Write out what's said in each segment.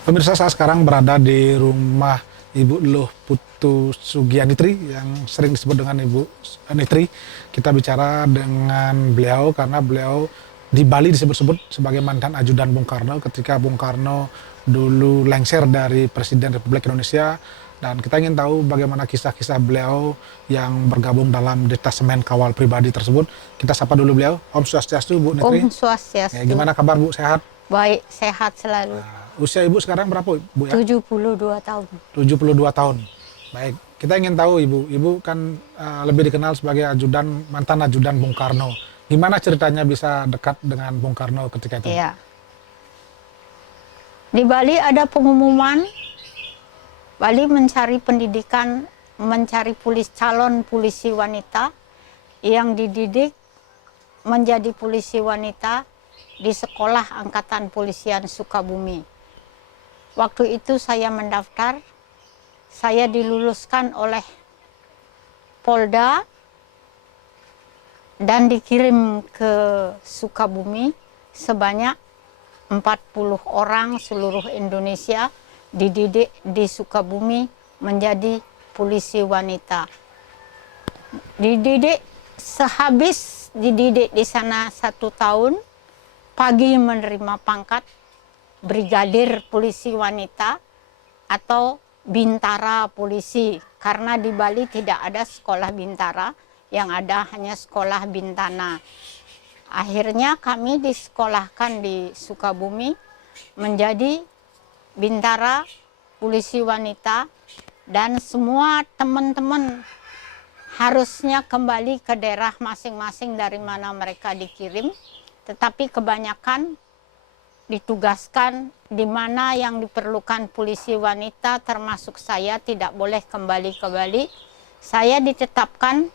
Pemirsa, saya sekarang berada di rumah Ibu Luh Putu Sugianitri yang sering disebut dengan Ibu Nitri. Kita bicara dengan beliau karena beliau di Bali disebut-sebut sebagai mantan ajudan Bung Karno ketika Bung Karno dulu lengser dari Presiden Republik Indonesia, dan kita ingin tahu bagaimana kisah-kisah beliau yang bergabung dalam detasemen kawal pribadi tersebut. Kita sapa dulu beliau. Om Swastiastu, Bu Nitri. Om Ya, Swastiastu. gimana kabar, Bu? Sehat? Baik, sehat selalu. Usia Ibu sekarang berapa, Bu, ya? 72 tahun. 72 tahun. Baik, kita ingin tahu Ibu kan lebih dikenal sebagai mantan ajudan Bung Karno. Gimana ceritanya bisa dekat dengan Bung Karno ketika itu? Iya. Di Bali ada pengumuman, Bali mencari pendidikan, mencari calon polisi wanita yang dididik menjadi polisi wanita di Sekolah Angkatan Polisian Sukabumi. Waktu itu saya mendaftar, saya diluluskan oleh Polda dan dikirim ke Sukabumi sebanyak 40 orang seluruh Indonesia dididik di Sukabumi menjadi polisi wanita. Sehabis dididik di sana 1 tahun, pagi menerima pangkat brigadir polisi wanita atau bintara polisi, karena di Bali tidak ada sekolah bintara, yang ada hanya sekolah bintana. Akhirnya kami disekolahkan di Sukabumi menjadi bintara polisi wanita, dan semua teman-teman harusnya kembali ke daerah masing-masing dari mana mereka dikirim, tetapi kebanyakan ditugaskan di mana yang diperlukan polisi wanita, termasuk saya tidak boleh kembali ke Bali. Saya ditetapkan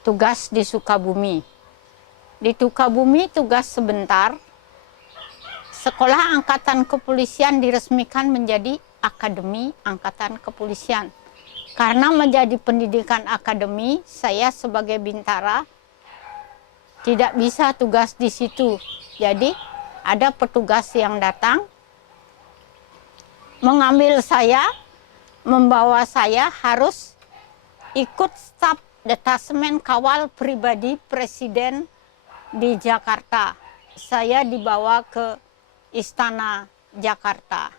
tugas di Sukabumi. Di Sukabumi tugas sebentar. Sekolah Angkatan Kepolisian diresmikan menjadi Akademi Angkatan Kepolisian. Karena menjadi pendidikan akademi, saya sebagai bintara tidak bisa tugas di situ. Jadi ada petugas yang datang mengambil saya, membawa saya harus ikut staf detasemen kawal pribadi Presiden di Jakarta. Saya dibawa ke Istana Jakarta.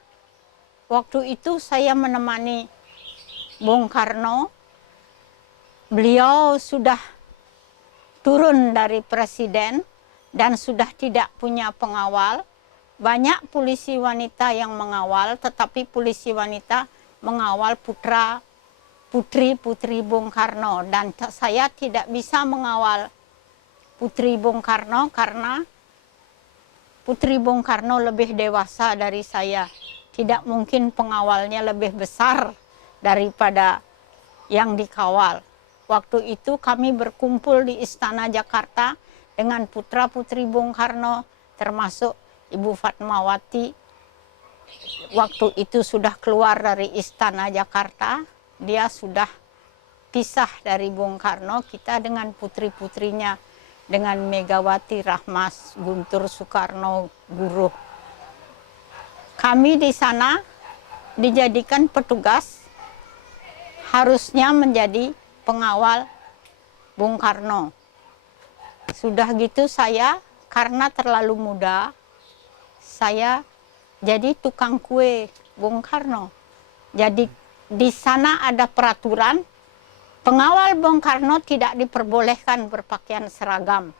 Waktu itu saya menemani Bung Karno. Beliau sudah turun dari presiden dan sudah tidak punya pengawal. Banyak polisi wanita yang mengawal, tetapi polisi wanita mengawal putri Bung Karno, dan saya tidak bisa mengawal putri Bung Karno karena putri Bung Karno lebih dewasa dari saya. Tidak mungkin pengawalnya lebih besar daripada yang dikawal. Waktu itu kami berkumpul di Istana Jakarta dengan putra-putri Bung Karno, termasuk Ibu Fatmawati. Waktu itu sudah keluar dari Istana Jakarta, dia sudah pisah dari Bung Karno. Kita dengan putri-putrinya, dengan Megawati Rahmas, Guntur Soekarno, Guruh. Kami di sana dijadikan petugas, harusnya menjadi pengawal Bung Karno. Sudah gitu saya, karena terlalu muda, saya jadi tukang kue Bung Karno. Jadi di sana ada peraturan, pengawal Bung Karno tidak diperbolehkan berpakaian seragam.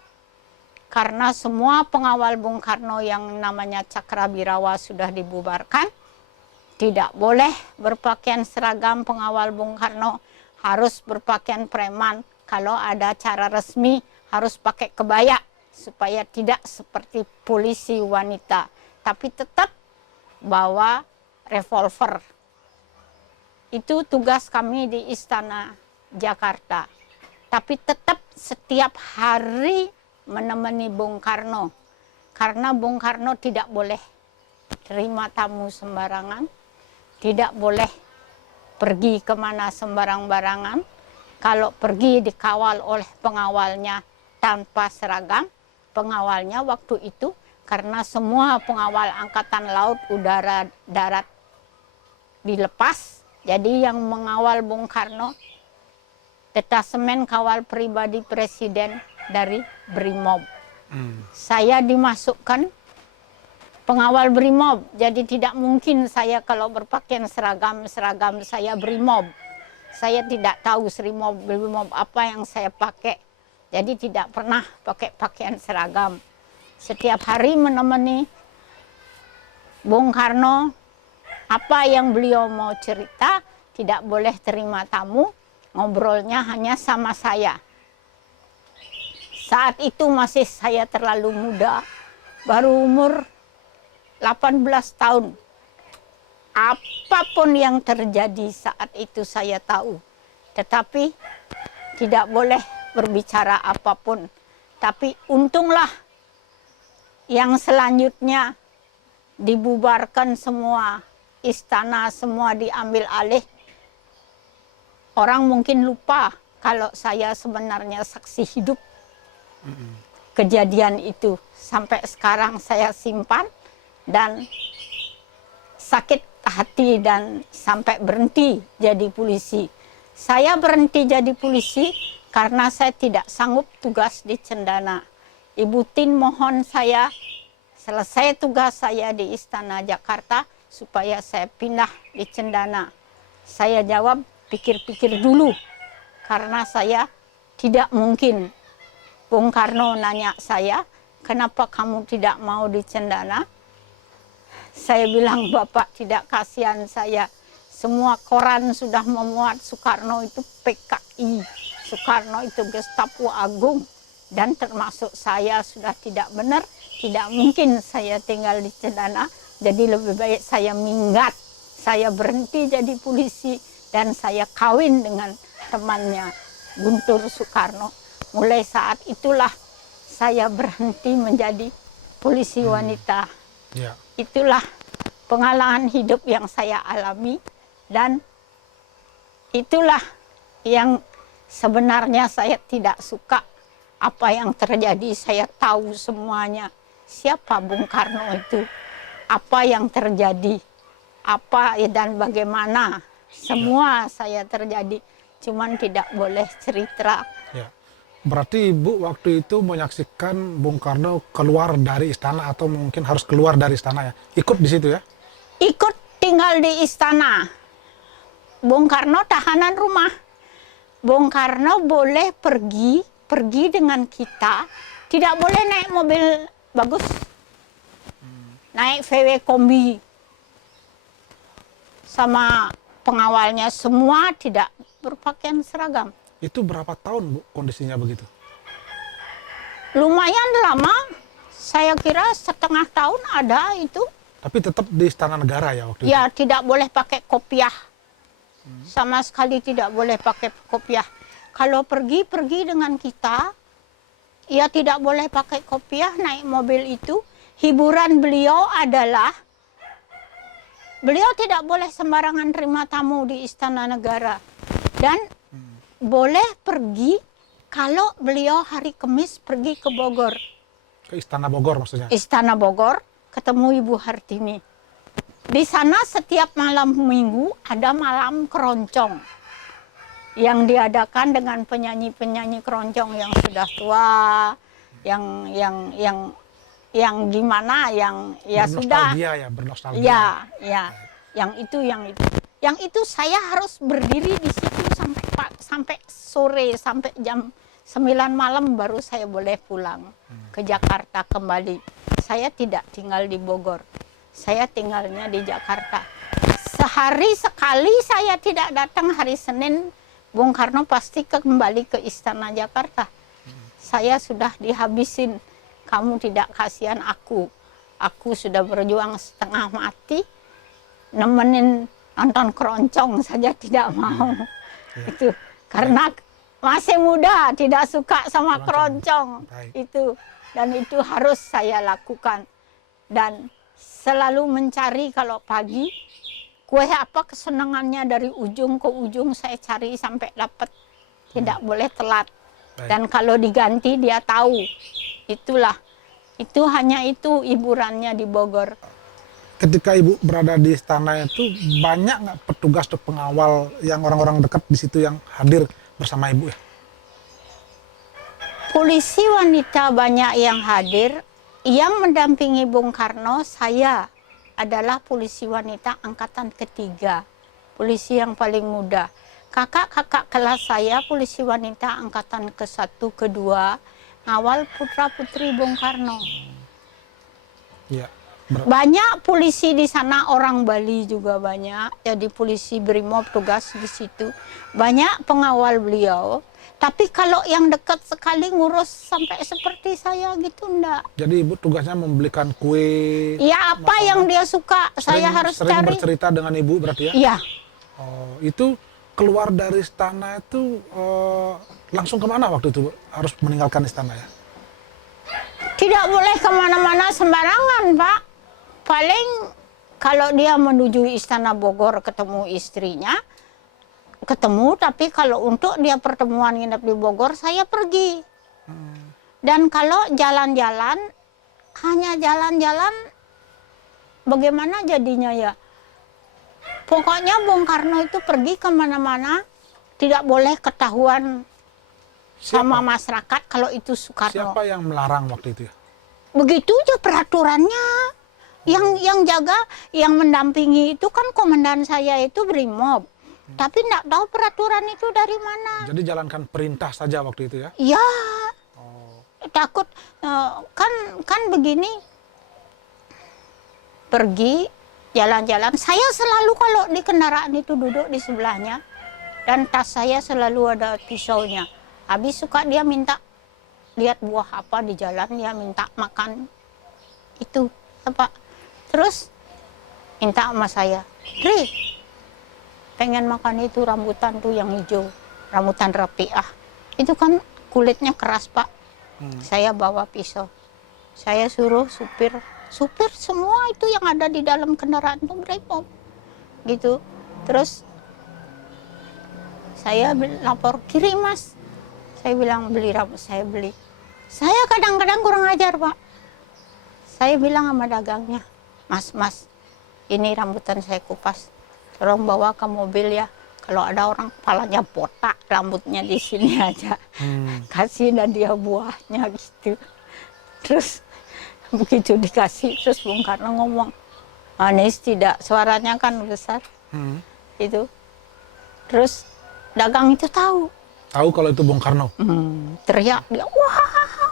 Karena semua pengawal Bung Karno yang namanya Cakrabirawa sudah dibubarkan, tidak boleh berpakaian seragam. Pengawal Bung Karno harus berpakaian preman. Kalau ada acara resmi harus pakai kebaya supaya tidak seperti polisi wanita. Tapi tetap bawa revolver. Itu tugas kami di Istana Jakarta. Tapi tetap setiap hari menemani Bung Karno. Karena Bung Karno tidak boleh terima tamu sembarangan, tidak boleh pergi kemana sembarang-barangan. Kalau pergi dikawal oleh pengawalnya tanpa seragam, pengawalnya waktu itu karena semua pengawal Angkatan Laut, Udara, Darat dilepas. Jadi yang mengawal Bung Karno detasemen kawal pribadi Presiden dari Brimob. Saya dimasukkan pengawal Brimob, jadi tidak mungkin saya kalau berpakaian seragam saya Brimob. Saya tidak tahu Brimob apa yang saya pakai, jadi tidak pernah pakai pakaian seragam. Setiap hari menemani Bung Karno, apa yang beliau mau cerita, tidak boleh terima tamu, ngobrolnya hanya sama saya. Saat itu masih saya terlalu muda, baru umur 18 tahun. Apapun yang terjadi saat itu saya tahu. Tetapi tidak boleh berbicara apapun. Tapi untunglah yang selanjutnya dibubarkan semua, istana semua diambil alih. Orang mungkin lupa kalau saya sebenarnya saksi hidup kejadian itu. Sampai sekarang saya simpan dan sakit hati dan sampai berhenti jadi polisi. Saya berhenti jadi polisi karena saya tidak sanggup tugas di Cendana. Ibu Tin mohon saya selesai tugas saya di Istana Jakarta supaya saya pindah di Cendana. Saya jawab, pikir-pikir dulu, karena saya tidak mungkin. Bung Karno nanya saya, kenapa kamu tidak mau di Cendana? Saya bilang, Bapak tidak kasihan saya. Semua koran sudah memuat Soekarno itu PKI. Soekarno itu Gestapo Agung. Dan termasuk saya sudah tidak benar. Tidak mungkin saya tinggal di Cendana. Jadi lebih baik saya minggat. Saya berhenti jadi polisi. Dan saya kawin dengan temannya Guntur Soekarno. Mulai saat itulah saya berhenti menjadi polisi wanita. Ya. Itulah pengalaman hidup yang saya alami. Dan itulah yang sebenarnya saya tidak suka. Apa yang terjadi saya tahu semuanya. Siapa Bung Karno itu? Apa yang terjadi? Apa dan bagaimana? Semua saya terjadi. Cuman tidak boleh cerita. Ya. Berarti Ibu waktu itu menyaksikan Bung Karno keluar dari istana atau mungkin harus keluar dari istana ya? Ikut di situ ya? Ikut tinggal di istana. Bung Karno tahanan rumah. Bung Karno boleh pergi dengan kita. Tidak boleh naik mobil bagus. Naik VW Kombi. Sama pengawalnya semua tidak berpakaian seragam. Itu berapa tahun Bu kondisinya begitu? Lumayan lama, saya kira setengah tahun ada itu. Tapi tetap di Istana Negara ya waktu itu? Ya, tidak boleh pakai kopiah. Sama sekali tidak boleh pakai kopiah. Kalau pergi dengan kita, ya tidak boleh pakai kopiah, naik mobil itu. Hiburan beliau adalah, beliau tidak boleh sembarangan terima tamu di Istana Negara. Dan boleh pergi kalau beliau hari Kamis pergi ke Bogor. Ke Istana Bogor maksudnya? Istana Bogor, ketemu Ibu Hartini. Di sana setiap malam minggu ada malam keroncong yang diadakan dengan penyanyi-penyanyi keroncong yang sudah tua, yang gimana, yang ya sudah. Ya, bernostalgia. Ya, yang itu. Yang itu saya harus berdiri di situ sampai sore, sampai jam 9 malam baru saya boleh pulang ke Jakarta kembali. Saya tidak tinggal di Bogor. Saya tinggalnya di Jakarta. Sehari sekali saya tidak datang hari Senin, Bung Karno pasti kembali ke Istana Jakarta. Saya sudah dihabisin. Kamu tidak kasihan aku. Aku sudah berjuang setengah mati. Nemenin nonton keroncong saja tidak mau. Itu karena masih muda, tidak suka sama keroncong. Itu. Dan itu harus saya lakukan. Dan selalu mencari kalau pagi, kue apa kesenangannya dari ujung ke ujung saya cari sampai dapat. Tidak boleh telat. Dan kalau diganti dia tahu. Itu hanya itu hiburannya di Bogor. Ketika Ibu berada di istana itu banyak nggak petugas atau pengawal yang orang-orang dekat di situ yang hadir bersama Ibu ya? Polisi wanita banyak yang hadir. Yang mendampingi Bung Karno, saya adalah polisi wanita angkatan ketiga. Polisi yang paling muda. Kakak-kakak kelas saya, polisi wanita angkatan ke-1, ke-2, ngawal putra-putri Bung Karno. Iya. Banyak polisi di sana, orang Bali juga banyak. Jadi polisi Brimob tugas di situ. Banyak pengawal beliau. Tapi kalau yang dekat sekali ngurus sampai seperti saya gitu enggak. Jadi Ibu tugasnya membelikan kue. Ya apa yang dia suka, saya harus sering cari. bercerita dengan Ibu berarti ya? Iya. Oh, itu keluar dari istana itu langsung kemana waktu itu? Harus meninggalkan istana ya? Tidak boleh kemana-mana sembarangan, Pak. Paling kalau dia menuju Istana Bogor ketemu istrinya, ketemu, tapi kalau untuk dia pertemuan nginep di Bogor, saya pergi. Dan kalau jalan-jalan, hanya jalan-jalan, bagaimana jadinya ya? Pokoknya Bung Karno itu pergi kemana-mana, tidak boleh ketahuan sama masyarakat kalau itu Soekarno. Siapa yang melarang waktu itu ya? Begitu aja peraturannya. Yang jaga, yang mendampingi itu kan komandan saya itu Brimob. Tapi enggak tahu peraturan itu dari mana. Jadi jalankan perintah saja waktu itu ya? Ya, Oh, takut kan begini. Pergi jalan-jalan, saya selalu kalau di kendaraan itu duduk di sebelahnya dan tas saya selalu ada pisaunya. Habis suka dia minta lihat buah apa di jalan, dia minta makan itu apa. Terus minta sama saya, Tri, pengen makan itu rambutan tuh yang hijau, rambutan rapiah. Itu kan kulitnya keras, Pak. Saya bawa pisau. Saya suruh supir semua itu yang ada di dalam kendaraan itu Brimob. Gitu. Terus saya lapor, kiri Mas. Saya bilang beli rambut, saya beli. Saya kadang-kadang kurang ajar, Pak. Saya bilang sama dagangnya, Mas, ini rambutan saya kupas. Tolong bawa ke mobil ya. Kalau ada orang kepalanya botak, rambutnya di sini aja. Kasih dan dia buahnya gitu. Terus begitu dikasih, terus Bung Karno ngomong, manis tidak, suaranya kan besar. Itu. Terus dagang itu tahu. tahu kalau itu Bung Karno? Teriak dia, wah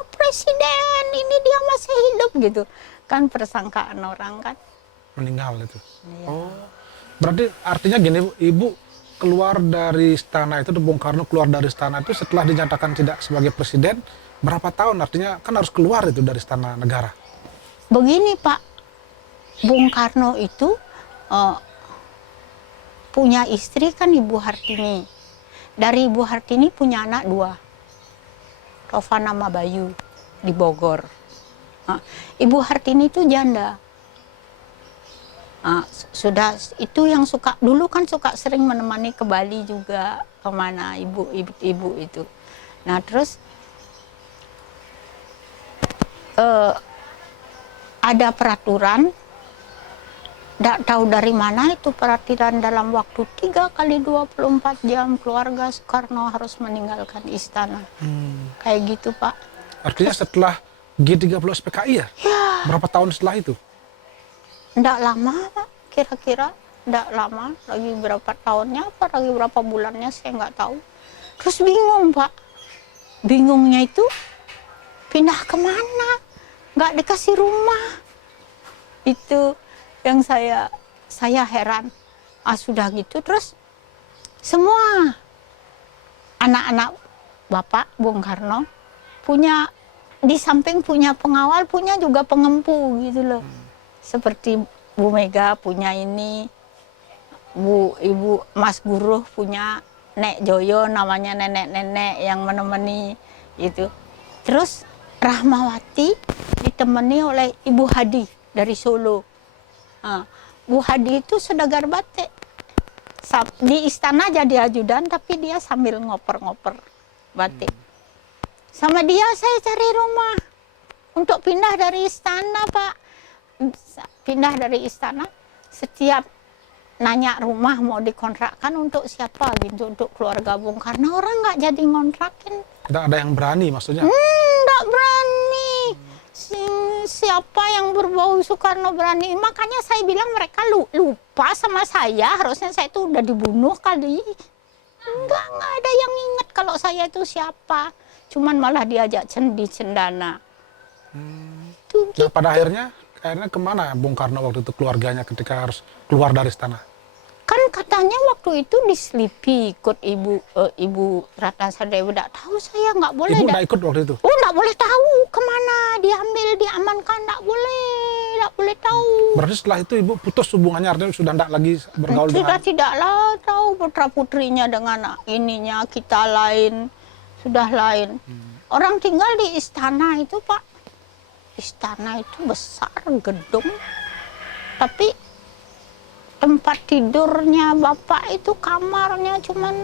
presiden ini dia masih hidup gitu. Kan persangkaan orang kan. Meninggal itu. Iya. Oh, berarti artinya gini, Ibu keluar dari istana itu, Bung Karno keluar dari istana itu setelah dinyatakan tidak sebagai presiden, berapa tahun? Artinya kan harus keluar itu dari istana negara. Begini Pak, Bung Karno itu punya istri kan Ibu Hartini. Dari Ibu Hartini punya anak 2, Tovan sama Bayu di Bogor. Ibu Hartini itu janda. Sudah itu yang suka dulu kan suka sering menemani ke Bali juga kemana ibu itu. Nah terus ada peraturan, tidak tahu dari mana itu peraturan dalam waktu 3 kali 24 jam keluarga Soekarno harus meninggalkan istana. Kayak gitu Pak. Artinya setelah G30 SPKI ya? Berapa tahun setelah itu? Tidak lama Pak, kira-kira tidak lama, lagi berapa tahunnya apa lagi berapa bulannya saya nggak tahu. Terus bingung Pak, bingungnya itu pindah kemana, nggak dikasih rumah. Itu yang saya heran. Sudah gitu terus semua anak-anak Bapak Bung Karno punya, di samping punya pengawal, punya juga pengempu gitu loh. Seperti Bu Mega punya ini, Ibu Mas Guruh punya Nek Joyo, namanya nenek-nenek yang menemani itu. Terus Rahmawati ditemani oleh Ibu Hadi dari Solo. Bu Hadi itu saudagar batik. Di istana jadi ajudan, tapi dia sambil ngoper-ngoper batik. Sama dia saya cari rumah. untuk pindah dari istana, Pak. Pindah dari istana, setiap nanya rumah mau dikontrakkan untuk siapa gitu, untuk keluarga Bung Karno, orang nggak jadi ngontrakin. Tidak ada yang berani maksudnya? Nggak berani. Siapa yang berbau Soekarno berani? Makanya saya bilang mereka lupa sama saya, harusnya saya itu udah dibunuh kali. Nggak ada yang ingat kalau saya itu siapa. Cuman malah diajak cendana. Nah, pada akhirnya kemana Bung Karno waktu itu, keluarganya ketika harus keluar dari istana? Kan katanya waktu itu diselipi ikut ibu Ratna Sarumpait. Tidak tahu saya, nggak boleh. Ibu nggak ikut waktu itu? Oh, nggak boleh tahu kemana diambil, diamankan, nggak boleh tahu. Berarti setelah itu ibu putus hubungannya, artinya sudah tidak lagi bergaul dengan? Tidaklah tahu putra putrinya dengan ininya, kita lain, sudah lain. Orang tinggal di istana itu, Pak. Istana itu besar, gedung, tapi tempat tidurnya Bapak itu kamarnya cuman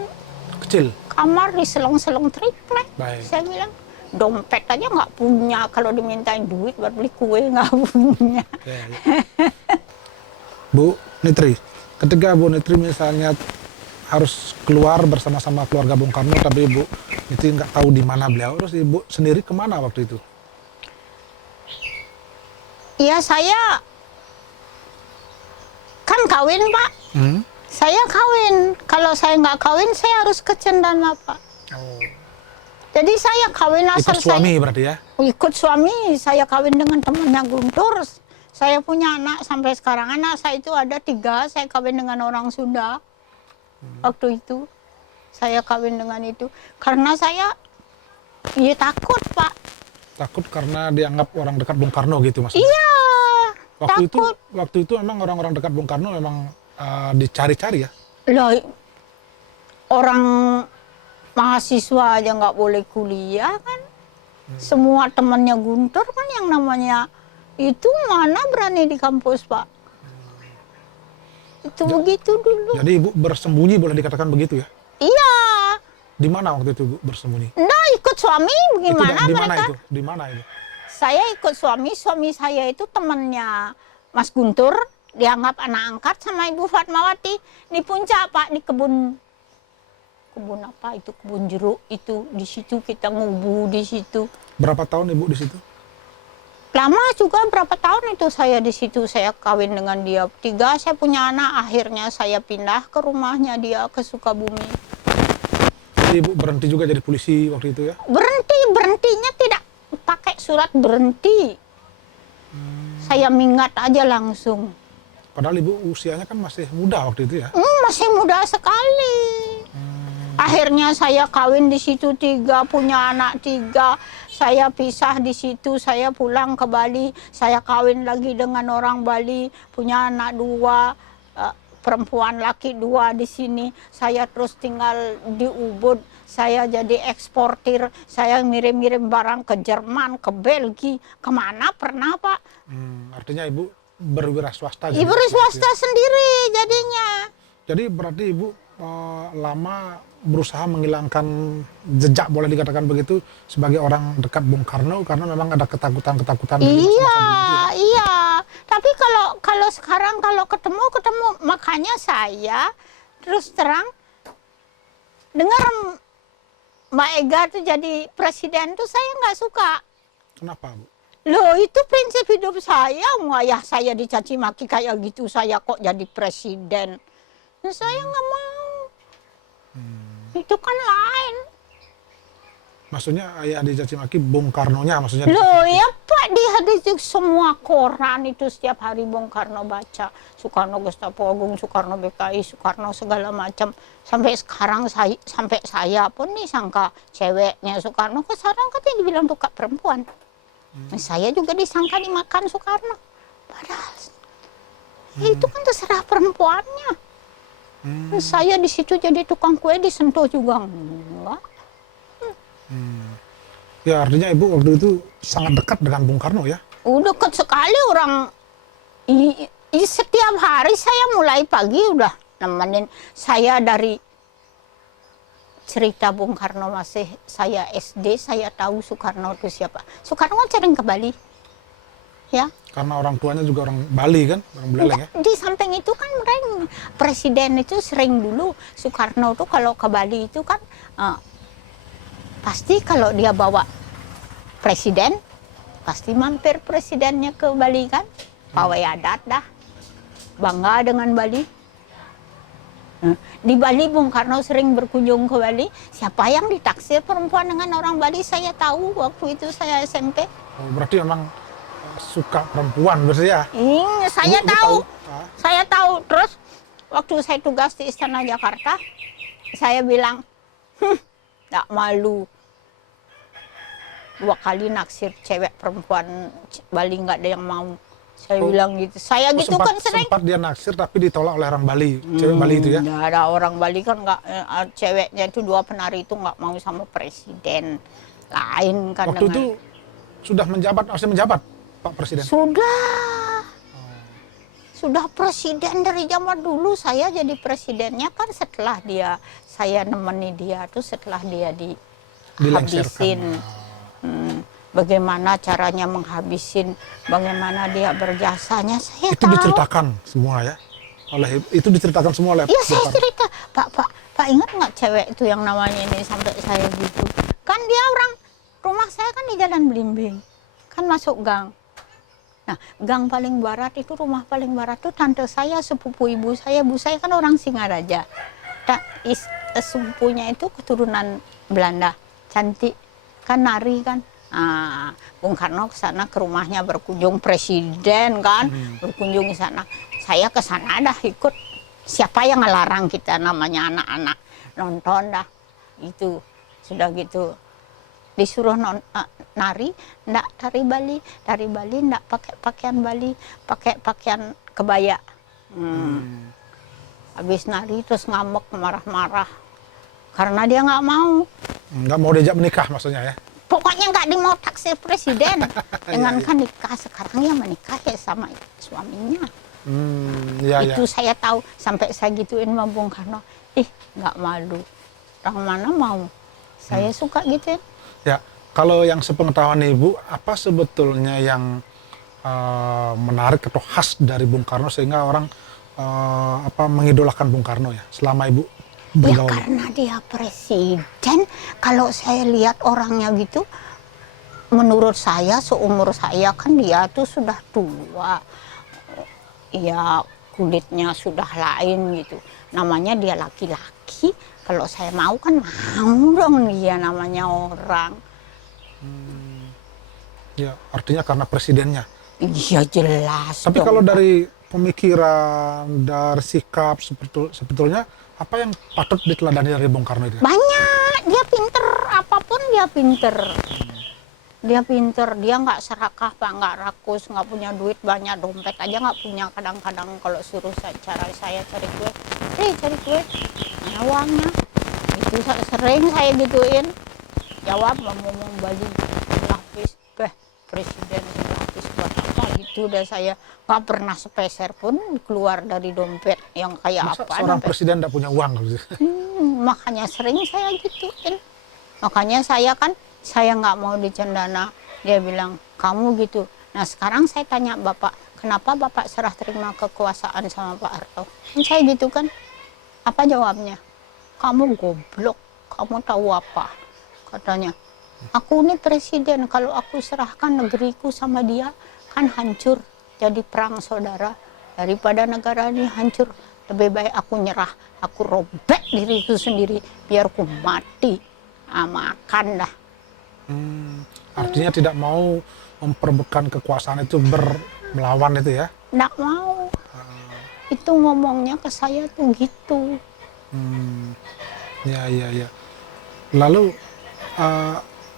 Kecil? Kamar di selong-selong triplek. Baik. Saya bilang, dompet aja nggak punya, kalau dimintain duit buat beli kue nggak punya. Ya. Bu Nitri, ketika Bu Nitri misalnya harus keluar bersama-sama keluarga Bung Karno, tapi Ibu Nitri nggak tahu di mana beliau, terus Ibu sendiri kemana waktu itu? Iya, saya kan kawin, Pak. Saya kawin. Kalau saya nggak kawin, saya harus ke Cendana, Pak. Oh. Jadi saya kawin asal Ikut suami saya. berarti ya? Ikut suami, saya kawin dengan temannya Guntur. Saya punya anak sampai sekarang. Anak saya itu ada 3, saya kawin dengan orang Sunda. Waktu itu, saya kawin dengan itu. Karena saya, ya takut, Pak. Takut karena dianggap orang dekat Bung Karno gitu maksudnya? Iya, Waktu takut. itu memang orang-orang dekat Bung Karno memang dicari-cari ya? Loh, orang mahasiswa aja nggak boleh kuliah kan. Semua temannya Guntur kan yang namanya itu mana berani di kampus, Pak. Itu begitu dulu. Jadi Ibu bersembunyi, boleh dikatakan begitu ya? Iya. Di mana waktu itu Ibu bersembunyi? Nah, ikut suami bagaimana Di mana mereka? itu? Di mana itu? Saya ikut suami saya itu temannya Mas Guntur, dianggap anak angkat sama Ibu Fatmawati. Di puncak, Pak, di kebun apa itu, kebun jeruk itu, di situ kita ngubu di situ. Berapa tahun Ibu di situ? Lama juga, berapa tahun itu saya di situ, saya kawin dengan dia. 3, saya punya anak, akhirnya saya pindah ke rumahnya dia ke Sukabumi. Jadi Ibu berhenti juga jadi polisi waktu itu ya? Berhentinya tidak pakai surat berhenti. Saya minggat aja langsung. Padahal Ibu usianya kan masih muda waktu itu ya? Masih muda sekali. Akhirnya saya kawin di situ 3, punya anak 3. Saya pisah di situ, saya pulang ke Bali. Saya kawin lagi dengan orang Bali, punya anak 2, perempuan laki 2 di sini. Saya terus tinggal di Ubud. Saya jadi eksportir. Saya ngirim-ngirim barang ke Jerman, ke Belgia, kemana pernah, Pak. Artinya Ibu berwira swasta? Ibu swasta sendiri jadinya. Jadi berarti Ibu lama berusaha menghilangkan jejak, boleh dikatakan begitu, sebagai orang dekat Bung Karno, karena memang ada ketakutan-ketakutan. Iya. Tapi kalau sekarang kalau ketemu, makanya saya terus terang dengar Mbak Ega tuh jadi presiden tuh saya nggak suka. Kenapa, Bu? Loh, itu prinsip hidup saya. Ayah saya dicaci maki kayak gitu, saya kok jadi presiden. Saya nggak mau. Itu kan lain. Maksudnya ayah dicaci maki Bung Karnonya maksudnya? Loh ya Pak, di semua koran itu setiap hari Bung Karno baca. Soekarno Gestapo Agung, Soekarno BKI, Soekarno segala macam. Sampai sekarang sampai saya pun nih sangka ceweknya Soekarno. Sekarang katanya dibilang tukang perempuan. Saya juga disangka dimakan Soekarno. Padahal itu kan terserah perempuannya. Saya di situ jadi tukang kue disentuh juga enggak. Ya artinya Ibu waktu itu sangat dekat dengan Bung Karno ya? Dekat sekali orang. Setiap hari saya mulai pagi udah nemenin. Saya dari cerita Bung Karno masih saya SD, saya tahu Soekarno itu siapa. Soekarno kan sering ke Bali, ya. Karena orang tuanya juga orang Bali kan, orang Buleleng ya. Di samping itu kan mereka presiden itu sering dulu Soekarno tuh kalau ke Bali itu kan pasti kalau dia bawa presiden pasti mampir presidennya ke Bali kan, pawai adat dah, bangga dengan Bali. Di Bali Bung Karno sering berkunjung ke Bali. Siapa yang ditaksir perempuan dengan orang Bali saya tahu waktu itu saya SMP. Oh, berarti memang suka perempuan berarti ya? Saya Ibu tahu. Ah. Saya tahu. Terus waktu saya tugas di Istana Jakarta, saya bilang, nggak malu. 2 kali naksir cewek perempuan Bali nggak ada yang mau. Saya bilang gitu. Saya gitu kan sering. Sempat dia naksir tapi ditolak oleh orang Bali, cewek Bali itu ya? Ya ada orang Bali kan nggak, ceweknya itu 2 penari itu nggak mau sama presiden. Lain kan Waktu itu sudah menjabat, masih menjabat Pak Presiden? Sudah presiden dari zaman dulu. Saya jadi presidennya kan setelah saya nemeni dia tuh setelah dia dihabisin. Bagaimana caranya menghabisin, bagaimana dia berjasanya, saya itu tahu. diceritakan semua ya? Itu diceritakan semua oleh Iya saya cerita, Pak ingat nggak cewek itu yang namanya ini sampai saya gitu. Kan dia rumah saya kan di Jalan Belimbing, kan masuk gang. Nah, gang paling barat itu, rumah paling barat itu tante saya, sepupu ibu saya kan orang Singaraja. Sepupunya itu keturunan Belanda, cantik, kan nari kan. Nah, Bung Karno ke sana ke rumahnya berkunjung presiden kan, berkunjung ke sana. Saya ke sana dah ikut. Siapa yang ngelarang kita namanya anak-anak nonton dah. Itu sudah gitu. Disuruh nari, ndak tari Bali ndak pakai pakaian Bali, pakai pakaian kebaya. Habis nari terus ngambek marah-marah karena dia nggak mau. Nggak mau diajak menikah maksudnya ya? Pokoknya nggak mau taksir presiden. Jangankan nikah sekarang ya menikah ya sama suaminya. Itu saya tahu sampai saya gituin sama Bung Karno. Nggak malu. Orang mana mau? Saya suka gitu. Ya, kalau yang sepengetahuan Ibu, apa sebetulnya yang menarik atau khas dari Bung Karno sehingga orang mengidolakan Bung Karno ya selama Ibu bergaul? Ya karena dia presiden. Kalau saya lihat orangnya gitu, menurut saya seumur saya kan dia tuh sudah tua. Ya kulitnya sudah lain gitu. Namanya dia laki-laki. Kalau saya mau kan mau dong dia namanya orang. Ya, artinya karena presidennya. Iya jelas. Tapi dong. kalau dari pemikiran, dari sikap sebetulnya apa yang patut diteladani dari Bung Karno itu? Banyak, dia pinter, apapun dia pinter. Dia pinter, dia nggak serakah, Pak, nggak rakus, nggak punya duit banyak, dompet aja nggak punya. Kadang-kadang kalau suruh saya cari kue, cari kue, mana uangnya? Itu sering saya gituin. Jawab, mau ngomong Bali, lapis, presiden lapis buat apa? Gitu udah saya nggak pernah sepeser pun keluar dari dompet yang kayak Masa apa. seorang presiden tidak punya uang? Makanya sering saya gituin. Makanya saya nggak mau dicendana. Dia bilang, kamu gitu. Nah sekarang saya tanya Bapak, kenapa Bapak serah terima kekuasaan sama Pak Harto? Kan saya gitu kan. Apa jawabnya? Kamu goblok, kamu tahu apa? Katanya, aku ini presiden, kalau aku serahkan negeriku sama dia, kan hancur. Jadi perang saudara. Daripada negara ini hancur, lebih baik aku nyerah. Aku robek diriku sendiri, biar aku mati. Makan dah. Artinya tidak mau memperebutkan kekuasaan itu melawan itu ya? Nggak mau. Itu ngomongnya ke saya tuh gitu. Ya. Lalu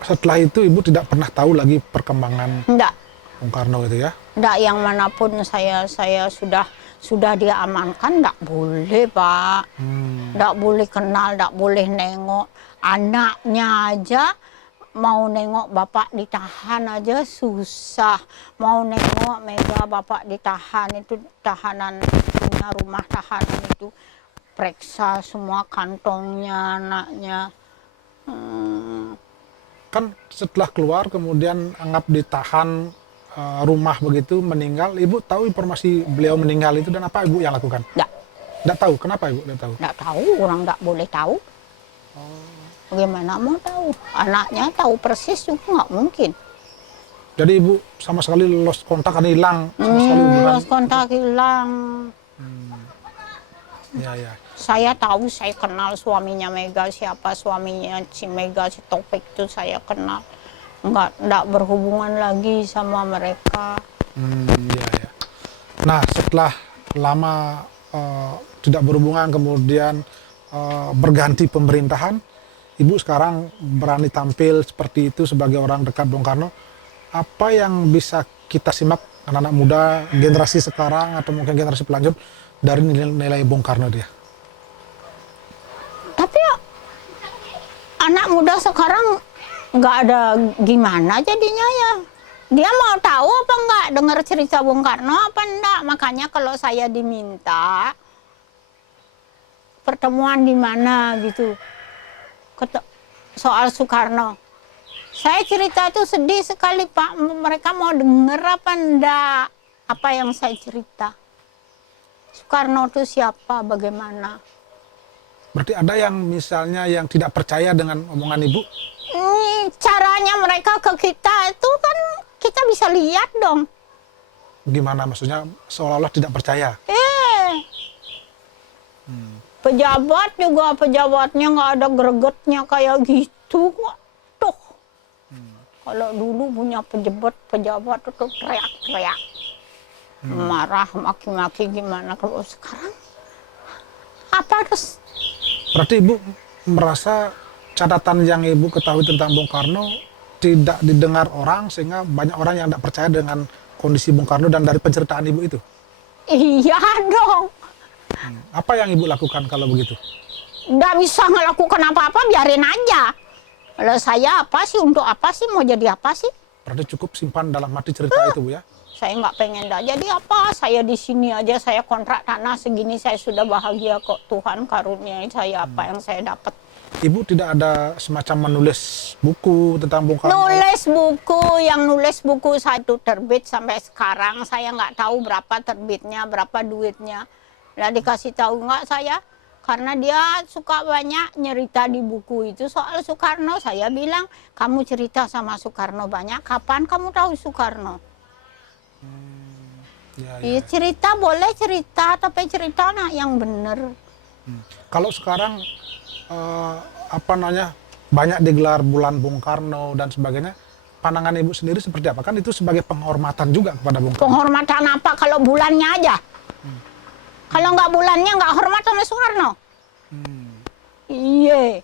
setelah itu Ibu tidak pernah tahu lagi perkembangan Nggak. Bung Karno itu ya? Nggak, yang manapun saya sudah dia amankan, nggak boleh Pak. Nggak boleh kenal, nggak boleh nengok. Anaknya aja mau nengok bapak ditahan aja susah. Mau nengok Mega bapak ditahan, itu tahanan punya rumah tahanan itu. Periksa semua kantongnya anaknya. Kan setelah keluar kemudian anggap ditahan rumah begitu, meninggal. Ibu tahu informasi beliau meninggal itu dan apa Ibu yang lakukan? Nggak tahu. Kenapa Ibu nggak tahu? Nggak tahu, orang nggak boleh tahu. Bagaimana mau tahu? Anaknya tahu persis juga nggak mungkin. Jadi Ibu sama sekali lost kontak, kan hilang sama sekali hubungan. Lost kontak, hilang. Ya, ya. Saya tahu, saya kenal suaminya Mega, siapa suaminya si Mega, si Topik itu saya kenal. Nggak berhubungan lagi sama mereka. Ya, ya. Nah, setelah lama tidak berhubungan, kemudian berganti pemerintahan, Ibu sekarang berani tampil seperti itu sebagai orang dekat Bung Karno. Apa yang bisa kita simak anak-anak muda, generasi sekarang atau mungkin generasi pelanjut dari nilai Bung Karno dia? Tapi ya, anak muda sekarang nggak ada gimana jadinya ya. Dia mau tahu apa nggak dengar cerita Bung Karno apa enggak. Makanya kalau saya diminta pertemuan di mana gitu soal Soekarno, saya cerita itu sedih sekali Pak. Mereka mau denger apa enggak apa yang saya cerita. Soekarno itu siapa, bagaimana? Berarti ada yang misalnya yang tidak percaya dengan omongan Ibu? Caranya mereka ke kita itu kan kita bisa lihat dong. Gimana maksudnya, seolah-olah tidak percaya? Pejabat juga, pejabatnya nggak ada gregetnya kayak gitu kok. Tuh. Kalau dulu punya pejabat itu teriak-teriak. Marah, maki-maki gimana. Kalau sekarang apa terus? Berarti Ibu merasa catatan yang Ibu ketahui tentang Bung Karno tidak didengar orang, sehingga banyak orang yang tidak percaya dengan kondisi Bung Karno dan dari penceritaan Ibu itu? Iya dong. Apa yang Ibu lakukan kalau begitu? Nggak bisa ngelakukan apa-apa, biarin aja. Kalau saya apa sih, untuk apa sih, mau jadi apa sih? Berarti cukup simpan dalam hati cerita itu, Bu, ya? Saya nggak pengen dah jadi apa, saya di sini aja, saya kontrak tanah segini, saya sudah bahagia kok. Tuhan karuniai saya apa yang saya dapat. Ibu tidak ada semacam menulis buku tentang Bung Karno? Nulis buku satu terbit sampai sekarang, saya nggak tahu berapa terbitnya, berapa duitnya. Lah dikasih tahu nggak saya? Karena dia suka banyak nyerita di buku itu soal Soekarno. Saya bilang, kamu cerita sama Soekarno banyak, kapan kamu tahu Soekarno? Ya, cerita boleh cerita, tapi cerita yang benar. Kalau sekarang banyak digelar bulan Bung Karno dan sebagainya, pandangan Ibu sendiri seperti apa? Kan itu sebagai penghormatan juga kepada Bung Karno. Penghormatan apa kalau bulannya aja? Kalau nggak bulannya nggak hormat sama Soekarno. Iya.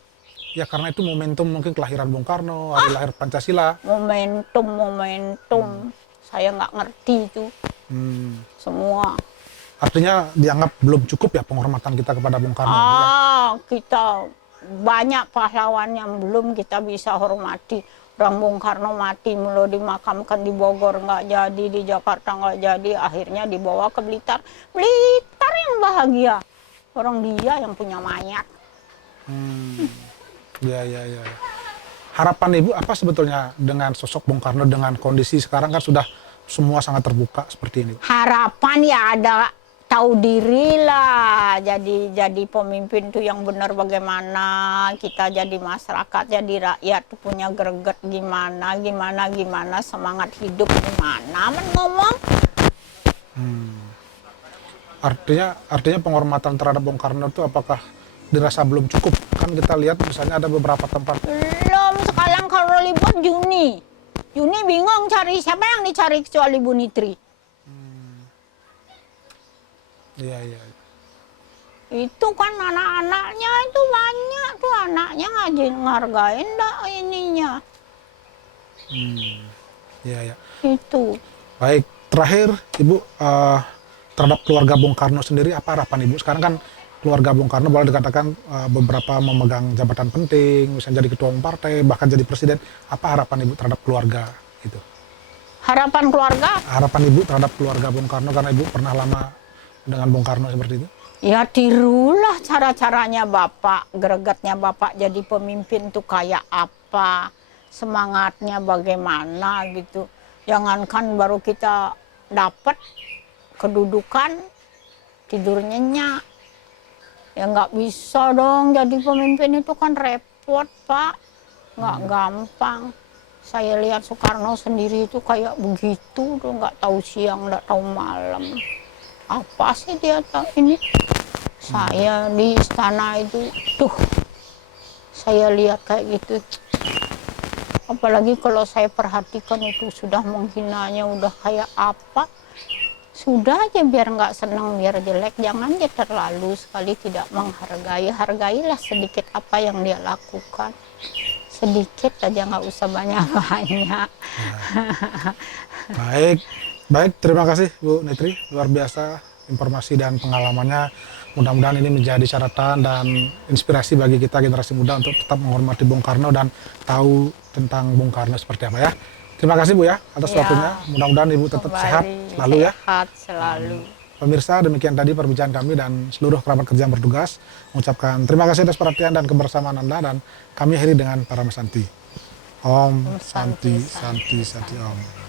Ya karena itu momentum mungkin kelahiran Bung Karno, hari lahir Pancasila. Momentum. Saya nggak ngerti itu. Semua. Artinya dianggap belum cukup ya penghormatan kita kepada Bung Karno. Kita banyak pahlawan yang belum kita bisa hormati. Orang Bung Karno mati, mulu dimakamkan di Bogor nggak jadi, di Jakarta nggak jadi, akhirnya dibawa ke Blitar. Blitar yang bahagia. Orang dia yang punya mayat. Ya. Harapan Ibu apa sebetulnya dengan sosok Bung Karno, dengan kondisi sekarang kan sudah semua sangat terbuka seperti ini? Harapan ya ada tahu diri lah, jadi pemimpin tuh yang benar bagaimana, kita jadi masyarakat, jadi rakyat tuh punya greget gimana, semangat hidup gimana, ngomong. Artinya penghormatan terhadap Bung Karno itu apakah dirasa belum cukup? Kan kita lihat misalnya ada beberapa tempat. Belum, sekarang kalau libur Juni bingung cari siapa yang dicari kecuali Bu Nitri. Iya. Itu kan anak-anaknya itu banyak tuh, anaknya ngargain dah ininya. Iya. Itu. Baik, terakhir Ibu terhadap keluarga Bung Karno sendiri apa harapan Ibu? Sekarang kan keluarga Bung Karno boleh dikatakan beberapa memegang jabatan penting, misalnya jadi ketua umum partai, bahkan jadi presiden. Apa harapan Ibu terhadap keluarga itu? Harapan keluarga? Harapan Ibu terhadap keluarga Bung Karno karena Ibu pernah lama dengan Bung Karno seperti itu? Ya tirulah cara-caranya Bapak, gregetnya Bapak jadi pemimpin tuh kayak apa, semangatnya bagaimana gitu. Jangankan baru kita dapat kedudukan, tidur nyenyak. Ya nggak bisa dong jadi pemimpin itu kan repot Pak, nggak gampang. Saya lihat Soekarno sendiri itu kayak begitu, tuh nggak tahu siang, nggak tahu malam. Apa sih dia tahu ini? Saya di istana itu, tuh, saya lihat kayak gitu. Apalagi kalau saya perhatikan itu sudah menghinanya, udah kayak apa. Sudah aja biar nggak senang, biar jelek. Jangan dia terlalu sekali tidak menghargai. Hargailah sedikit apa yang dia lakukan. Sedikit aja, nggak usah banyak-banyak. Baik, baik. Terima kasih Bu Netri, luar biasa informasi dan pengalamannya. Mudah-mudahan ini menjadi catatan dan inspirasi bagi kita generasi muda untuk tetap menghormati Bung Karno dan tahu tentang Bung Karno seperti apa ya. Terima kasih Bu ya atas Ya, waktunya. Mudah-mudahan Ibu tetap sehat selalu ya. Sehat selalu. Pemirsa, demikian tadi perbincangan kami dan seluruh kerabat kerja yang bertugas. Mengucapkan terima kasih atas perhatian dan kebersamaan Anda, dan kami akhiri dengan Parama Santi. Om Santi Santi Santi Om.